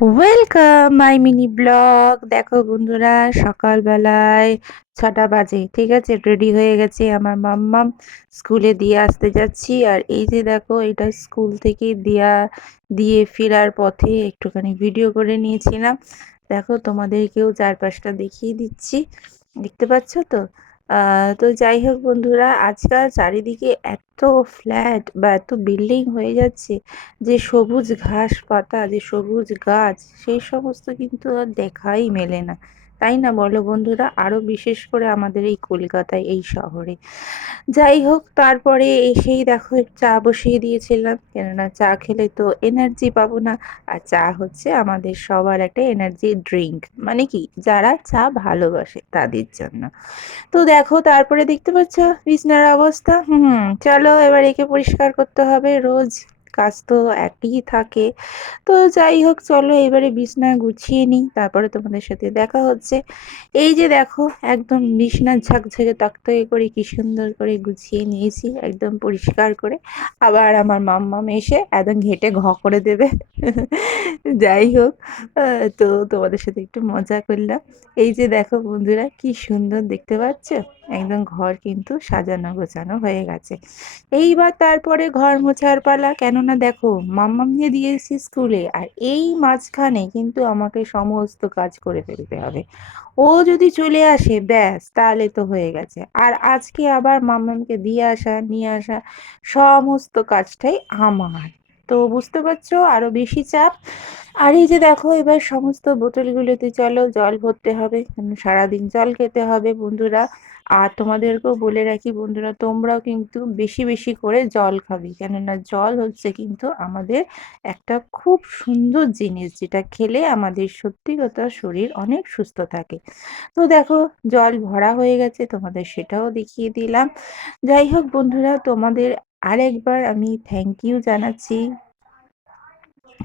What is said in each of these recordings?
Welcome my mini blog. দেখো বন্ধুরা, সকালবেলায় 6টা বাজে, ঠিক আছে, রেডি হয়ে গেছে। আমার মাম্মাম স্কুলে দিয়ে আসতে যাচ্ছি। আর এই যে দেখো, এটা স্কুল থেকে দিয়ে ফেরার পথে একটুখানি ভিডিও করে নিয়েছিলাম। দেখো, তোমাদেরকেও চারপাশটা দেখিয়ে দিচ্ছি, দেখতে পাচ্ছ তো। তো যাই হোক বন্ধুরা, আজকাল চারিদিকে এত ফ্ল্যাট বা এত বিল্ডিং হয়ে যাচ্ছে যে সবুজ ঘাস পাতা, যে সবুজ গাছ, সেই সমস্ত কিন্তু আর দেখাই মেলে না, তাই না বলো বন্ধুরা? আরো বিশেষ করে আমাদের এই কলকাতায়, এই শহরে। যাই হোক, তারপরে এসেই দেখো চা বসিয়ে দিয়েছিলাম, কেননা চা খেলে তো এনার্জি পাবো না। আর চা হচ্ছে আমাদের সবার একটা এনার্জি ড্রিঙ্ক, মানে কি, যারা চা ভালোবাসে তাদের জন্য। তো দেখো, তারপরে দেখতে পাচ্ছ বিছনার অবস্থা। চলো এবার একে পরিষ্কার করতে হবে, রোজ কাজ তো একই থাকে। তো যাই হোক, চলো এবারে বিছনা গুছিয়ে নিই, তারপরে তোমাদের সাথে দেখা হচ্ছে। এই যে দেখো, একদম বিছনা ঝাঁকঝাঁকে তকতকে করে কি সুন্দর করে গুছিয়ে নিয়েছি, একদম পরিষ্কার করে। আবার আমার মাম্মাম এসে একদম ঘেঁটে করে দেবে। যাই হোক, তো তোমাদের সাথে একটু মজা করলাম। এই যে দেখো বন্ধুরা, কি সুন্দর দেখতে পাচ্ছ, একদম ঘর কিন্তু সাজানো গোছানো হয়ে গেছে। এইবার তারপরে ঘর মোছার পালা, কেননা দেখো মাম্মামকে দিয়েছি স্কুলে, আর এই মাঝখানে কিন্তু আমাকে সমস্ত কাজ করে ফেলতে হবে। ও যদি চলে আসে ব্যাস, তাহলে তো হয়ে গেছে। আর আজকে আবার মাম্মামকে দিয়ে আসা নিয়ে আসা, সমস্ত কাজটাই আমার। তো বুঝতে পারছো, আরো বেশি চাপ। আর এই যে দেখো, এবার সমস্ত বোতলগুলোতে চলো জল ভরতে হবে, কারণ সারাদিন জল খেতে হবে বন্ধুরা। আর তোমাদেরকেও বলে রাখি বন্ধুরা, তোমরাও কিন্তু বেশি বেশি করে জল খাবে, কেননা জল হচ্ছে কিন্তু আমাদের একটা খুব সুন্দর জিনিস, যেটা খেলে আমাদের সত্যি কথা শরীর অনেক সুস্থ থাকে। তো দেখো, জল ভরা হয়ে গেছে, তোমাদের সেটাও দেখিয়ে দিলাম। যাই হোক বন্ধুরা, তোমাদের আরেকবার আমি থ্যাংক ইউ জানাচ্ছি,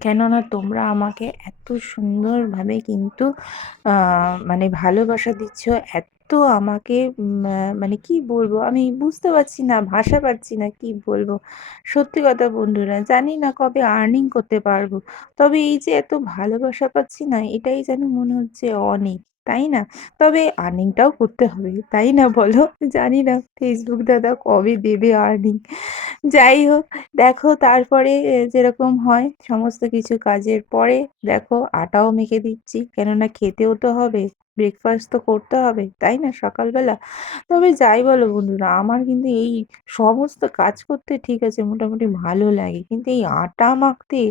কেননা তোমরা আমাকে এত সুন্দরভাবে কিন্তু মানে ভালোবাসা দিচ্ছ, এত আমাকে মানে কি বলবো, আমি বুঝতে পারছি না, ভাষা পাচ্ছি না কি বলবো। সত্যি কথা বন্ধুরা, জানি না কবে আর্নিং করতে পারবো, তবে এই যে এত ভালোবাসা পাচ্ছি না, এটাই যেন মনে হচ্ছে অনেক, তাই না? তবে আর্নিংটাও করতে হবে, তাই না বলো? জানি না ফেসবুক দাদা কবে দেবে আর্নিং। যাই হোক, দেখো তারপরে যেরকম হয় সমস্ত কিছু কাজের পরে, দেখো আটাও মেখে দিচ্ছি, কেননা খেতেও তো হবে, ব্রেকফাস্ট তো করতে হবে, তাই না, সকালবেলা। তবে যাই বলো বন্ধুরা, আমার কিন্তু এই সমস্ত কাজ করতে ঠিক আছে মোটামুটি ভালো লাগে, কিন্তু এই আটা মাখতে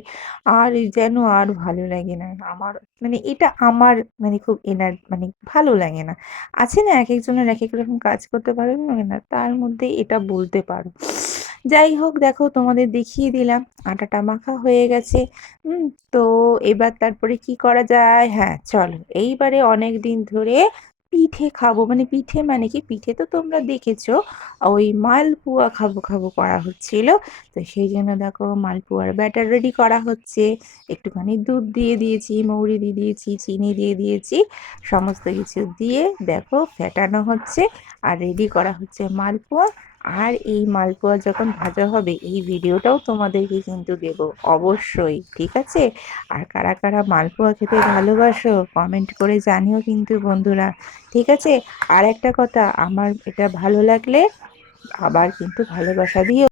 আর যেন আর ভালো লাগে না আমার। মানে এটা আমার মানে খুব মানে ভালো লাগে না। আছে না, এক একজনের এক এক রকম কাজ করতে পারে না, তার মধ্যে এটা বলতে পারো। যাই হোক, দেখো তোমাদের দেখিয়ে দিলাম আটাটা মাখা হয়ে গেছে। হুম। তো এবার তারপরে কি করা যায়, হ্যাঁ চলো, এইবারে অনেক দিন ধরে পিঠে খাবো, মানে পিঠে মানে কি, পিঠে তো তোমরা দেখেছো, ওই মালপোয়া খাবো খাবো করা হচ্ছিল। তো সেই জন্য দেখো মালপোয়ার ব্যাটার রেডি করা হচ্ছে। একটুখানি দুধ দিয়ে দিয়েছি, মৌরি দিয়ে দিয়েছি, চিনি দিয়ে দিয়েছি, সমস্ত কিছু দিয়ে দেখো ফেটানো হচ্ছে, আর রেডি করা হচ্ছে মালপোয়া। আর এই মালপোয়া যখন ভাজা হবে, এই ভিডিওটাও তোমাদেরকে কিন্তু দেব অবশ্যই, ঠিক আছে? আর কারা কারা মালপোয়া খেতে ভালোবাসো কমেন্ট করে জানিও কিন্তু বন্ধুরা, ঠিক আছে? আর একটা কথা, আমার এটা ভালো লাগলে আবার কিন্তু ভালোবাসা দিও।